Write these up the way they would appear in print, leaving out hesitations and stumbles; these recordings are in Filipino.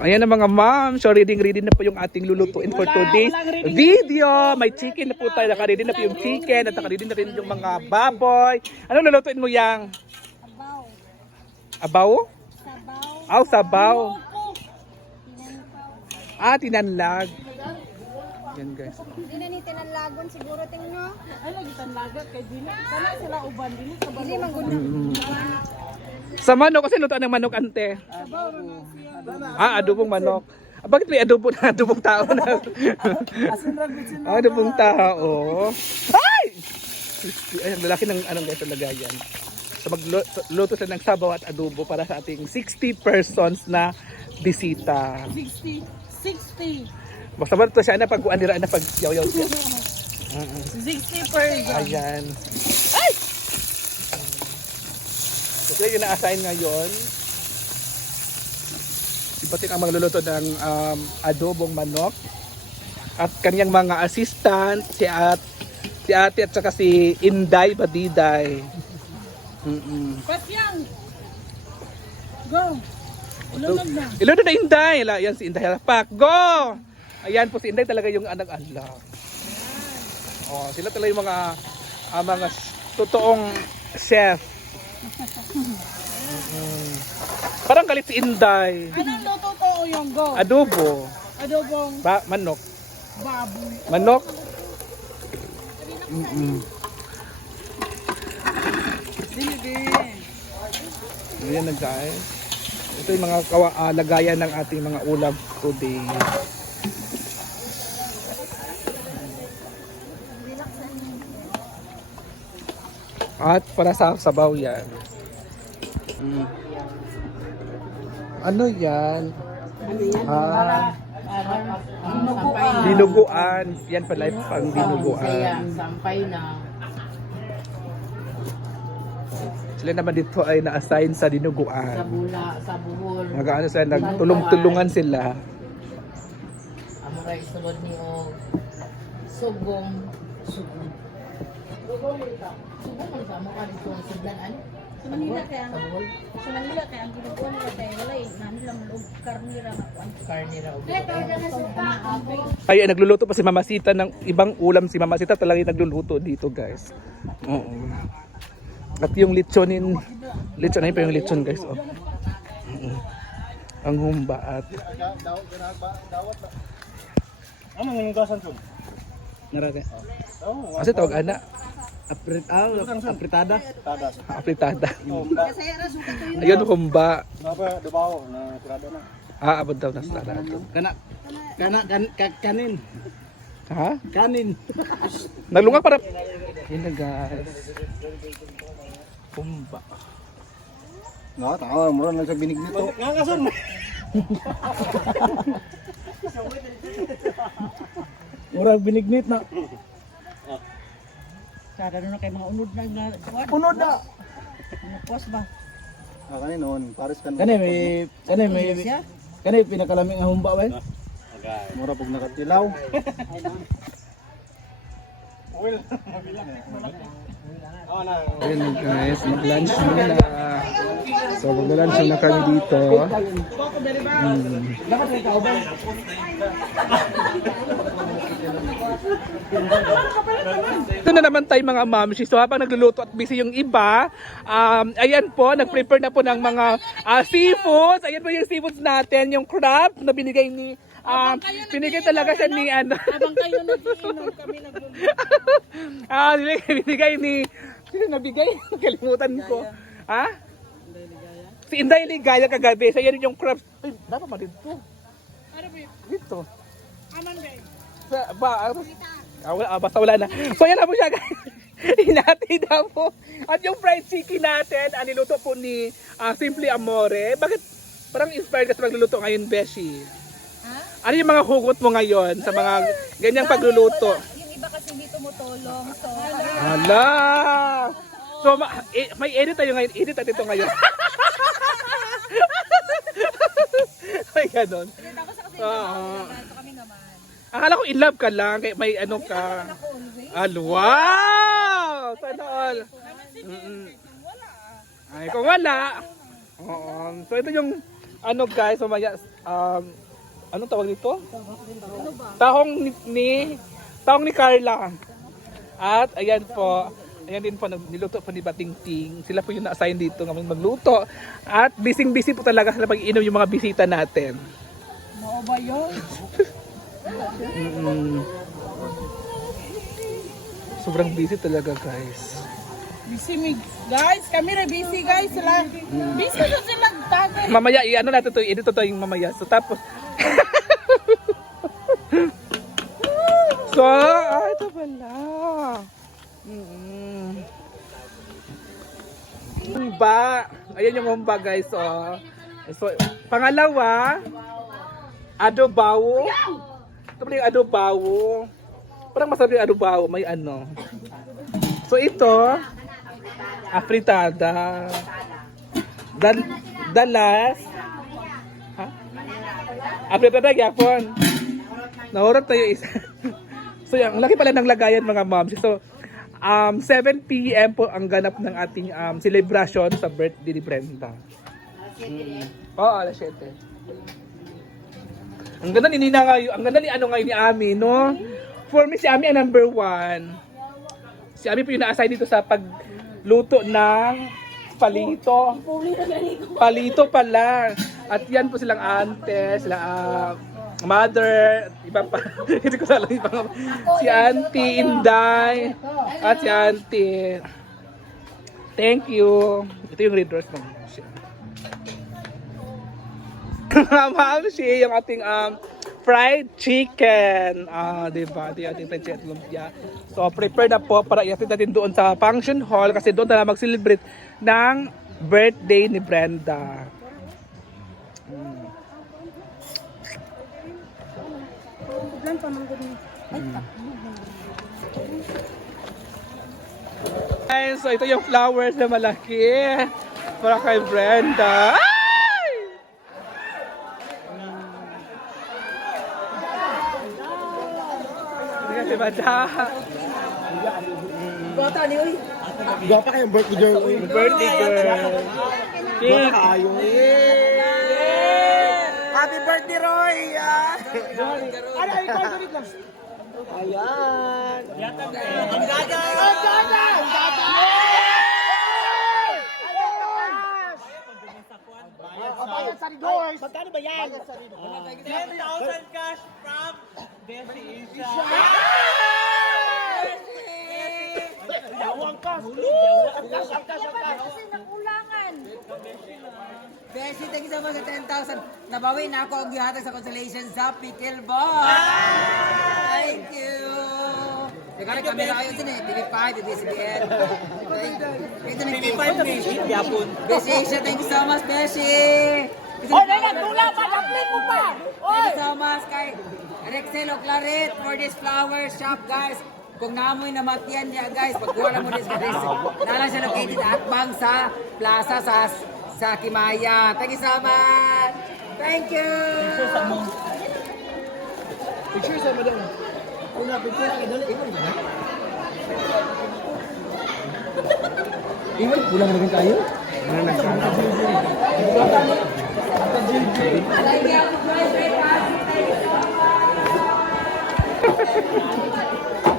Ayan na mga ma'am. So ready na po yung ating lulutuin for today's video. May chicken na po tayo. Naka-ready na po yung chicken at naka-ready na rin yung mga baboy. Anong lulutuin mo yang? Abaw. Abaw? Aw, sabaw. Ah, tinanlag. Yan guys. Hindi na ni tinanlagon siguro tingno. Ay, lagi tanlaga kay Dili. Sana sila uban Dili sa Dili man gud. Sa manok, kasi lutuan ng manok ante. Ah, adobong manok. Ah, bakit may adobo na adobong tao na? Adobong tao. Ay! Ay, ang lalaki ng anong guys talaga yan. So magluto sila ng sabaw at adobo para sa ating 60 persons na bisita. 60. Basta ba ito siya na pag uanira na pag yaw-yaw siya. 60 person. Ayan. Ay! So yung na-assign ngayon. Ibating ang magluluto ng adobong manok. At kanyang mga assistant, si ate at saka si Inday Badiday. Patyang. Go. Ilunod na. Ilunod na Inday. Yan si Inday Halapak. Go! Ayan po si Inday talaga yung anak-anak. Oh, sila talaga yung mga totoong chef. Parang galit si Inday. Anong luto ko yung go? Adobo. Adobong Manok. baboy. Manok. Dili. Ayan na guys. Ito yung mga lagayan ng ating mga ulam today. At para sa sabaw yan. Ano yan? Dinuguan. Yan pala yung pang dinuguan. Sampay na. Sila naman dito ay na-assign sa dinuguan. Sa buhol. Mag-ano sila, nagtulong-tulungan sila. Amuray sulod ni o sugong. Sugong man sa mo ka dito ang sudlan. Sa Manila kaya ang ginagawa nila kaya wala lang log karne ra ako. Karne ra og. Ay, nagluluto pa si Mama Sita ng ibang ulam. Si Mama Sita talaga yung nagluluto dito guys. Oo. At yung lechon na yun pa yung lechon guys. Oh. Ang humba at ano yung gasan to? narake. Kasi tawag ana. Apritada. Apritada. Kasi ra suka to yun. Ayun humba. Napa dabaw na tirada na. Ah, abot daw na sarado. Kanin. Ha? Kanin. Naglunga para. Yun na guys. Humba. No, tawa mo lang sa binig nito. Nga kason. Murag binignit na. Sada na kay mga unod na Unod na. Pos ba? Kanin noon, pares kan. Kani pinakalaming ang humba ba? Mura pag nakatilaw. Well, Ayun guys, mag-lunch muna. So mag-lunch na kami dito. Ito na naman tayo mga mamshi. So habang nagluluto at busy yung iba, ayan po, nag-prepare na po ng mga seafoods. Ayan po yung seafoods natin, yung crab na binigay ni binigay talaga siya ni ano. Habang kayo nag-iinom kami nagluluto. Binigay ni sino nabigay? Kalimutan ko. Ha? Si Inday Ligaya kagabi. Sa yan yung crabs. Ay, dapat ma dito. Ano ba? Dito. Aman ba? Basta wala na. So yan na po siya guys. Hinati na po. At yung fried chicken natin, niluto po ni Simply Amore. Bakit parang inspired ka sa magluluto ngayon, Beshi? Ano yung mga hugot mo ngayon sa mga ganyang pagluluto? Yung iba kasi hindi tumutulong. So Hala! So may edit tayo ngayon. Edit natin ito ngayon. May ganon. ako sa kasi so kami naman. Akala ko in love ka lang. Kaya may ano ka. Wow! Sana all. Ay, kung wala. Oo. So ito yung ano guys. Mamaya anong tawag dito? Tahong ni Carla. At ayan po, ayan din po, niluto po ni Batingting. Sila po yung na-assign dito ng magluto. At busy-busy po talaga sila pag-inom yung mga bisita natin. Oo ba yun? Sobrang busy talaga, guys. Busy me. Guys, kami na busy guys. Sila, busy na sila tagay. Mamaya, i-ano natin to, edit to yung mamaya. So, tapos... so, ito pala. Humba. Ayan yung humba, guys. Oh. So, pangalawa, adobawo. Ito pala yung adobawo. Parang masarap yung adobawo. May ano. So, ito, afritada. Dalas. Ha? Afritada, yapon. Nahurot tayo isa. So, ang laki pala ng lagayan, mga moms. So, 7 p.m. po ang ganap ng ating celebration sa birthday ni Brenda. Oo, alas 7. Ang ganda ni Nina ngayon, ang ganda ni ano ngayon ni Ami, no? For me, si Ami ang number 1. Si Ami po yung na-assign dito sa pagluto ng palito. Palito pala. At yan po silang ante, sila mother, iba pa. Hindi ko alam ibang si Auntie Inday at si Auntie. Thank you. Ito yung red rose ng siya. Ma'am siya yung ating fried chicken. Diba? Ito yung ating fried chicken lumpia. So, prepare na po para iatid natin doon sa function hall kasi doon na mag-celebrate ng birthday ni Brenda. Ay, so ito yung flowers na malaki para kay Brenda. Ay! Hindi kasi bata. Gapa kayong birthday girl. Birthday girl. Pink. Happy birthday, Roy! Ano, ikaw ganit lang. Ayan! Ang gada! Magkano ba yan? 10,000 cash from Desi Isha. Jawang ka! Kasi nakulangan. Beshi, thank you so much sa 10,000. Nabawi na ako ang gihatag sa consolation sa Pickle Boy. Thank you. Nagkari kami na kayo din eh. TV5, DBCBN. Ito na TV5 Beshi, yapon. Beshi Asia, thank you so much, Beshi. Oh, nagtula pa, na-play mo pa. Thank you so much kay Rexel Oclaret for this flower shop, guys. Kung naamoy na matiyan niya, guys, pagkuha mo din sa Rexel. Nala siya located at bang sa plaza sa Kimaya. Thank you so much. Thank you. Picture sa madam. Una, picture ang idol. Iwan, pulang na rin tayo.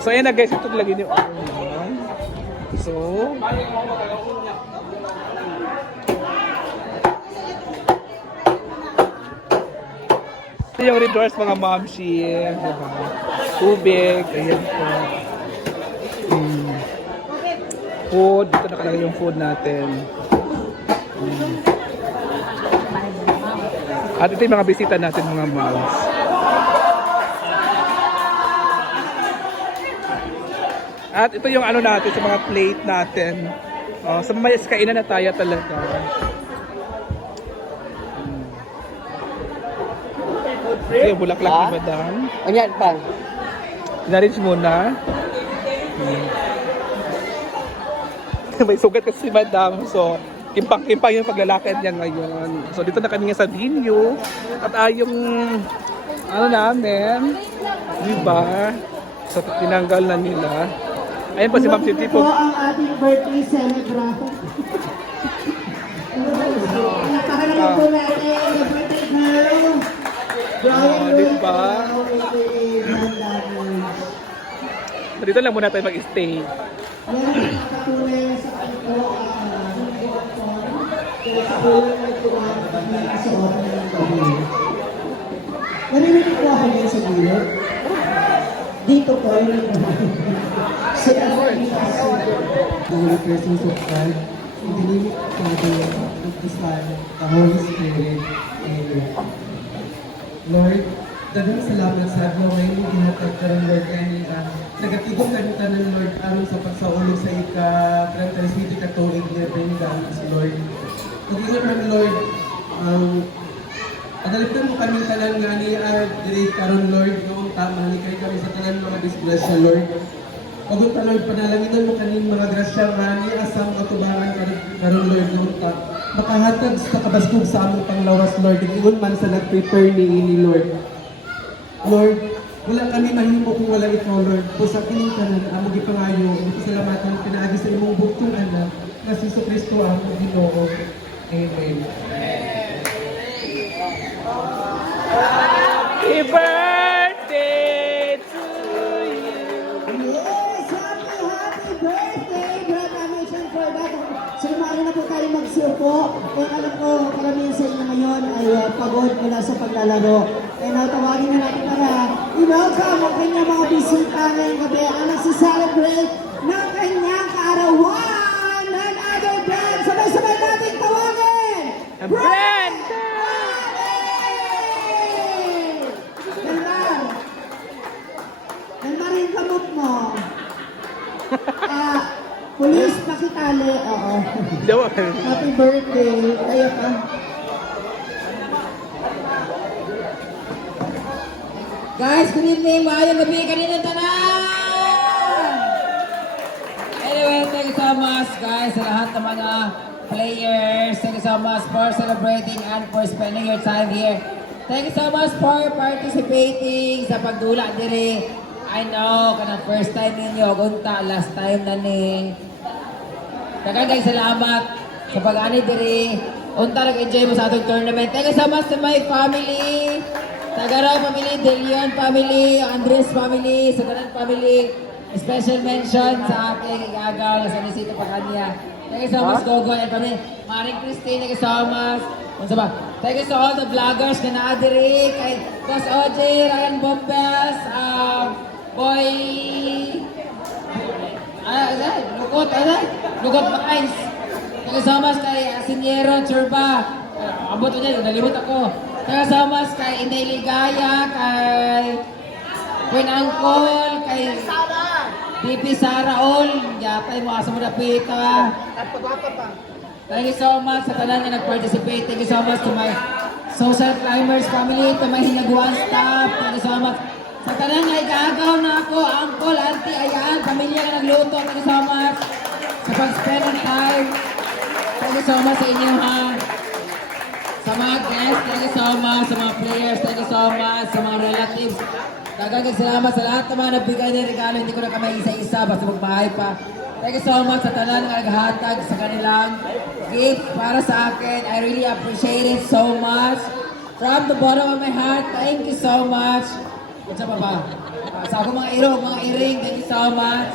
So ayan na guys, ito lagi niyo. So ito yung red doors mga momshi, diba? Tubig, ayan po. Food, dito nakalagay yung food natin. At ito yung mga bisita natin mga moms. At ito yung ano natin sa mga plate natin. Sa mamaya kainan na tayo talaga. Ito yung bulaklak ni Madam. Ayan, pang. Inarrange muna. May sugat kasi si Madam. So, kimpang-kimpang yung paglalakad niya ngayon. So, dito na kami nga sa venue. At yung ano namin, diba? So, tinanggal na nila. Ayun po si Ma'am City po. Ito ang ating birthday celebration. Napakalaman po natin, the birthday girl. Brian Oh, Lloyd diba? Calao, aka Mandanos. So, dito lang muna tayo mag-stay. Meron nakatulay sa kanto kaya sa kulang na tuwang sa open ng gabi. Narinig ko ako yan sa gilid. Dito po, narinig ko. Sa the Holy Presence of God, in the name of the Father, of the Son, the Holy Spirit. Amen. Lord, dagang salamat sa adlaw ngayon yung gihatag karon Lord kanina. Nagatigong kanita ng Lord aron sa pagsaulog sa ika-37 ka tuig ni Brenda si Lord. Pag-ingat man Lord, adaliptan mo kami tanan nga ni diri karon Lord noong tama ni kay kami sa tanan mga disgrasya Lord. Pagod pa Lord, panalanginan mo kaning mga grasya nga ni asang matubangan karon Lord noong tama. Makahatag sa kabaskog sa among panglawas Lord, ingon man sa nag-prepare ni ini Lord. Lord, wala kami mahimo kung wala ikaw, Lord. Po sa kining tanan, among gipangayo, salamatan pinaagi sa imong buktong anak, na si Kristo ang Ginoo. Amen. Happy birthday to you! Yes! Happy birthday! Congratulations for that. So, maaari na po tayo magsupo. Kaya alam ko, karamihan sa inyo ngayon ay pagod mula sa paglalaro. Kaya tawagin na natin para i-welcome ang kanyang mga bisita ngayong gabi ang nagsiselebrate ng kanyang kaarawan. None other than, sabay-sabay natin tawagin! Brenda! Ganda rin kamot mo. Police, pakitali. Oo. Dawa. Happy birthday. Kaya ka. Guys, good evening. Maayong gabi kanina tanan. Anyway, thank you so much guys sa lahat ng mga players. Thank you so much for celebrating and for spending your time here. Thank you so much for participating sa pagdula diri. I know, kanang first time ninyo, gunta, last time na ni. Daghang salamat sa pag-ani diri. Unta nag-enjoy mo sa atong tournament. Thank you so much to my family. Tagaraw family, De Leon family, Andres family, Sagaran family. Special mention sa aking igagaw na sa Luisito Pagkanya. Thank you so much, Gogo and family. Maring Christine, thank you so much. Unsa ba? Thank you to all the vloggers na naadiri, kay Boss OJ, Ryan Bombas, Boy... Lukot Mines. Thank you so much kay Sinyero Churba. Abot ko dyan, nalimot ako. Thank you so much kay Inday Ligaya, kay Queen Angkol, kay DP Sara Ol, yatay mo asa mo na pita. Thank you so much sa tanan na nag-participate. Thank you so much to my social climbers family, to my hinaguan staff. Thank you so much. Sa tanan na igagaw na ako, uncle, auntie, ayan, pamilya na nagluto. Thank you so much sa pag-spend ng time. Thank you so much sa inyo ha. Sa mga guests, thank you so much. Sa mga players, thank you so much. Sa mga relatives, daghang salamat sa lahat ng mga nagbigay ng regalo. Hindi ko na kamay isa-isa, basta magbahay pa. Thank you so much sa tanan na naghatag sa kanilang gift para sa akin. I really appreciate it so much. From the bottom of my heart, thank you so much. At sa baba, sa akong mga irog, mga earring, thank you so much.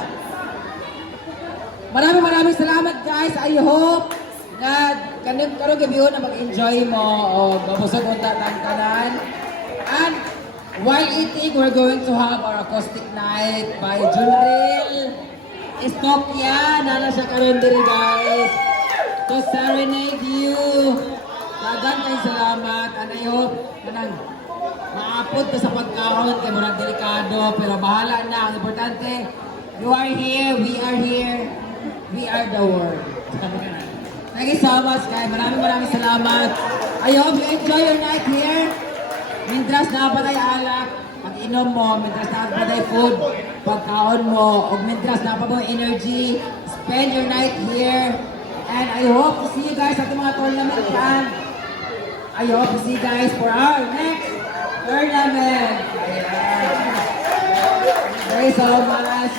Maraming salamat guys. I hope na karong gabi na mag-enjoy mo o mabusog mo tanan. And while eating, we're going to have our acoustic night by Junril Estokya. Nana siya karon diri guys. To serenade you. Dagan kayong salamat. And I hope na maapod ka sa pagkaon kay murag delikado. Pero bahala na. Ang importante, you are here, we are here, we are the world. Thank you so much guys. Maraming salamat. I hope you enjoy your night here. Mintras napatay alak, pag-inom mo, mintras napatay food, pagkaon mo, o mintras napatay energy, spend your night here. And I hope to see you guys at the mga tournament yan. I hope to see you guys for our next tournament. Thank you so much.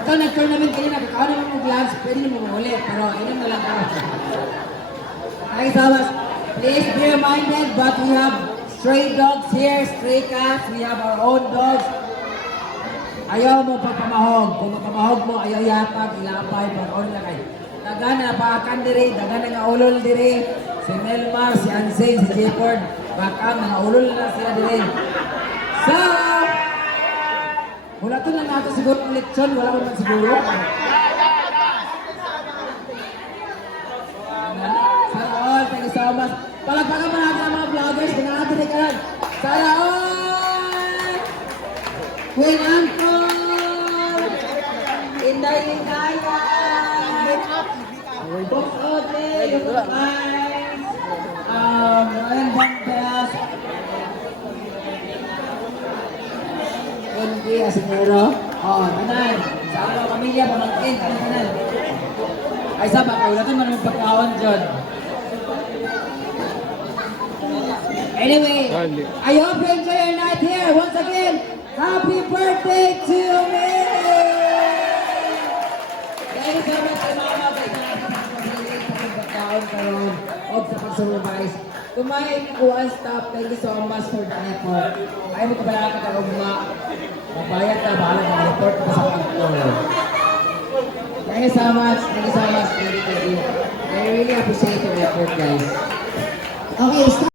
Ito, nag-tournament kayo na, pagkaon naman mo gloves, pwede naman ulit, pero inom na lang ka. Thank you so much. Please be reminded, but we have Stray dogs here, stray cats. We have our own dogs. Ayaw mo pagpamahog. Kung mapamahog mo, ayaw yatag, ilapay, pag-on lang kayo. Dagan na paakan diri, dagan na nga ulol diri. Si Melmar, si Ansel, si Jayford, bakang nga ulol na sila diri. So, wala to na nato siguro ng lechon, wala mo man siguro. Sana all, thank you so much. Palagpagan mo natin ang mga vloggers, pinakatin na kalan. Sana all! Queen Angkol! Inday Lindayan! Box Ote, yung guys! Ryan Bandas! Kundi, asinero. Tanan. Sa mga pamilya, pamangkin, tanan. Ay, sabak, wala ito man pagkawan dyan. Anyway, I hope you enjoy your night here. Once again, happy birthday to me! Thank you so much kay Mama. Pagkawan karon o sa pag-supervise. Kung may kuhan stop, thank you so much for the effort. Ayaw mo kabalakad ang mga mabayad na bahala ng report ko sa pag-call. Thank you so much. Thank you so much. Thank you. I really appreciate your effort, guys. Okay, stop.